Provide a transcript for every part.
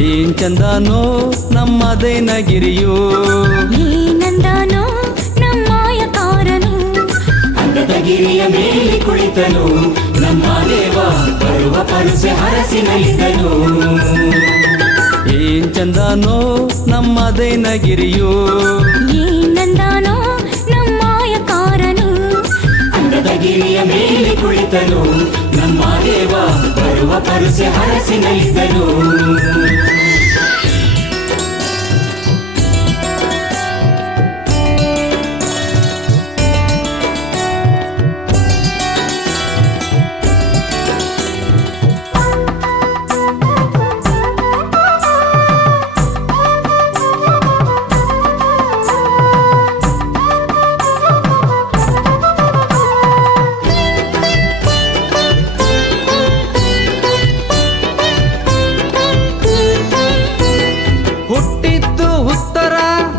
ಏನ್ ಚಂದನೋ ನಮ್ಮ ದೈನಗಿರಿಯೋ, ಏನಂದನೋ ನಮ್ಮಾಯಕಾರನು. ಅಂದದ ಗಿರಿಯ ಮೇಲೆ ಕುಳಿತನು ನಮ್ಮ ದೇವ, ಬರುವ ಪರುಸೆ ಹರಸಿನಲ್ಲಿದ್ದನು. ಏನ್ ಚಂದನೋ ನಮ್ಮ ದೈನಗಿರಿಯೋ, ಏನಂದನೋ ನಮ್ಮಾಯಕಾರನು. ಅಂದದ ಗಿರಿಯ ಮೇಲೆ ಕುಳಿತನು ನಮ್ಮ ದೇವ, ಬರುವ ಪರುಸೆ ಹರಸಿನಲ್ಲಿದ್ದನು. ಹುಟ್ಟಿದ್ದು ಉತ್ತರ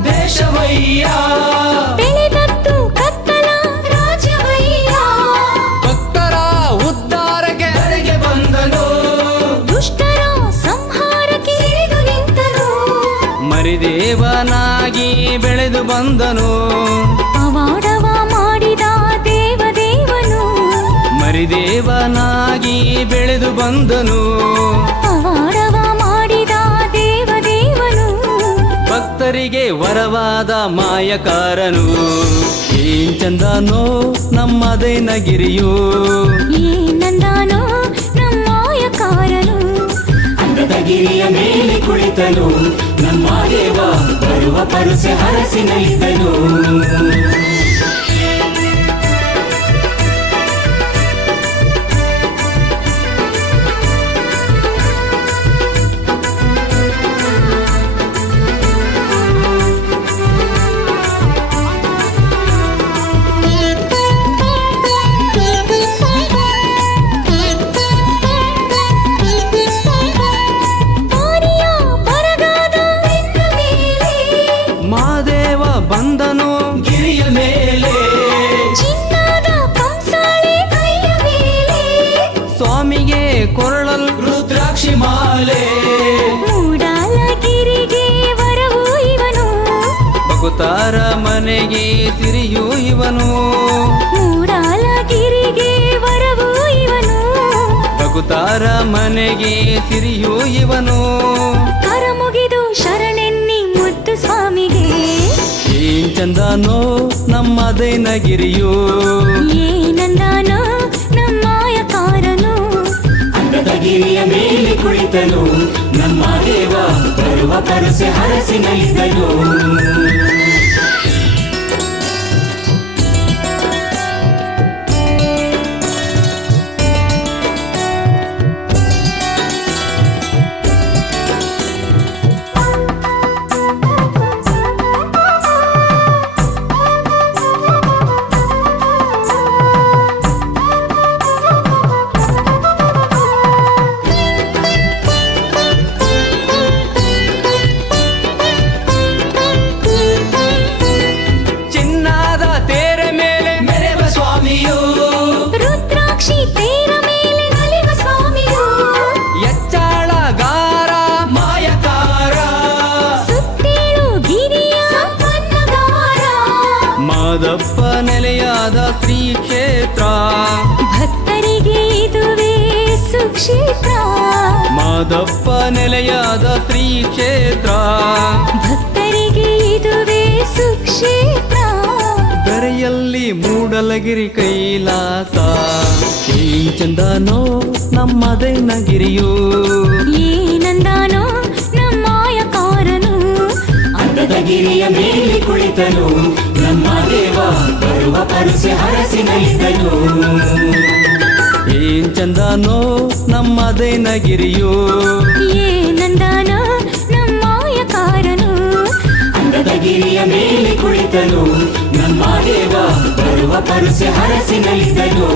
ದೇಶವಯ್ಯ, ಬೆಳೆದದ್ದು ಕತ್ತಲ ರಾಜ್ಯವಯ್ಯ. ಭಕ್ತರ ಉದ್ಧಾರಕ್ಕೆ ಧರೆಗೆ ಬಂದನು, ದುಷ್ಟರ ಸಂಹಾರಕ್ಕೆ ಇಳಿದು ನಿಂತನು. ಮರಿದೇವನಾಗಿ ಬೆಳೆದು ಬಂದನು, ಪವಾಡವ ಮಾಡಿದ ದೇವದೇವನು. ಮರಿದೇವನಾಗಿ ಬೆಳೆದು ಬಂದನು, ಪವಾಡವ ಮಾಡಿದ ದೇವದೇವನು. ಭಕ್ತರಿಗೆ ವರವಾದ ಮಾಯಕಾರನು. ಏನ್ ಚಂದನೋ ನಮ್ಮ ದೈನಗಿರಿಯೋ, ಏನಂದನೋ ನಮ್ಮಾಯಕಾರನು. ಅಂದದ ಗಿರಿಯ ಮೇಲೆ ಕುಳಿತನು ನಮ್ಮ ದೇವ, ಬರುವ ಪರುಸೆ ಹರಸಿನಲ್ಲಿದ್ದನು. ಮಾರಿಯ ಬರಗಾದ ಬೆನ್ನ ಮೇಲೆ, ಮಾದೇವ ಬಂದನು ಗಿರಿಯ ಮೇಲೆ, ಚಿನ್ನದ ಕಂಸಾಳೆ ಕೈಯ ಮೇಲೆ. ಸ್ವಾಮಿಗೆ ಕೊರಳಲ್ ರುದ್ರಾಕ್ಷಿ ಮಾಲೆ, ಮೂಡಲಗಿರಿಗೆ ವರವು ಇವನು. ಭಕ್ತರ ಮನೆಗೆ ಸಿರಿಯು ಇವನು, ಮೂಡಲಗಿರಿಗೆ ವರವು ಇವನು. ಭಕ್ತರ ಮನೆಗೆ ಸಿರಿಯು ಇವನು. ಕರ ಮುಗಿದು ಶರಣೆನ್ನಿ ಮುದ್ದು ಸ್ವಾಮಿಗೆ. ಏನ್ ಚಂದನೋ ನಮ್ಮ ದೈನಗಿರಿಯೋ, ಏನಂದನೋ ನಮ್ಮಾಯಕಾರನು. ಅಂದದ ಗಿರಿಯ ಮೇಲೆ ಕುಳಿತನು ನಮ್ಮ ದೇವ, ಬರುವ ಪರುಸೆ ಹರಸಿನಲ್ಲಿದ್ದನು. ಚಿನ್ನದ ತೇರೆ ಮೇಲೆ ಮೆರೆವ ಸ್ವಾಮಿಯು, ರುದ್ರಾಕ್ಷಿ ತೇರ ಮೇಲೆ ನಲಿವ ಸ್ವಾಮಿಯು. ಎಚ್ಚಾಳಗಾರ ಮಾಯಕಾರ, ಸುತ್ತೇಳು ಗಿರಿಯ ಸಂಪನ್ನಗಾರ. ಮಾದಪ್ಪ ನೆಲೆಯಾದ ಶ್ರೀ ಕ್ಷೇತ್ರ, ಭಕ್ತರಿಗೆ ಇದುವೇ ಸುಕ್ಷೇತ್ರ. ಮಾದಪ್ಪ ನೆಲೆಯಾದ ಶ್ರೀ ಕ್ಷೇತ್ರ, ಭಕ್ತರಿಗೆ ಇದುವೇ ಸುಕ್ಷೇತ್ರ. ಬೆರೆಯಲ್ಲಿ ಮೂಡಲಗಿರಿ ಕೈಲಾಸ. ಏನ್ ಚಂದನೋ ನಮ್ಮ ದೈನಗಿರಿಯೋ, ಏನಂದನೋ ನಮ್ಮಾಯಕಾರನು. ಅಂದದ ಗಿರಿಯ ಮೇಲೆ ಕುಳಿತನು ನಮ್ಮ ದೇವ, ಬರುವ ಪರುಸೆ ಹರಸಿನಲ್ಲಿದ್ದನು. ಏನ್ ಚಂದನೋ ನಮ್ಮ ದೈನಗಿರಿಯೋ, ಏನಂದನೋ ನಮ್ಮಾಯಕಾರನು. ಅಂದದ ಗಿರಿಯ ಮೇಲೆ ಕುಳಿತನು ನಮ್ಮ ದೇವ, ಬರುವ ಪರುಸೆ ಹರಸಿನಲ್ಲಿದ್ದನು.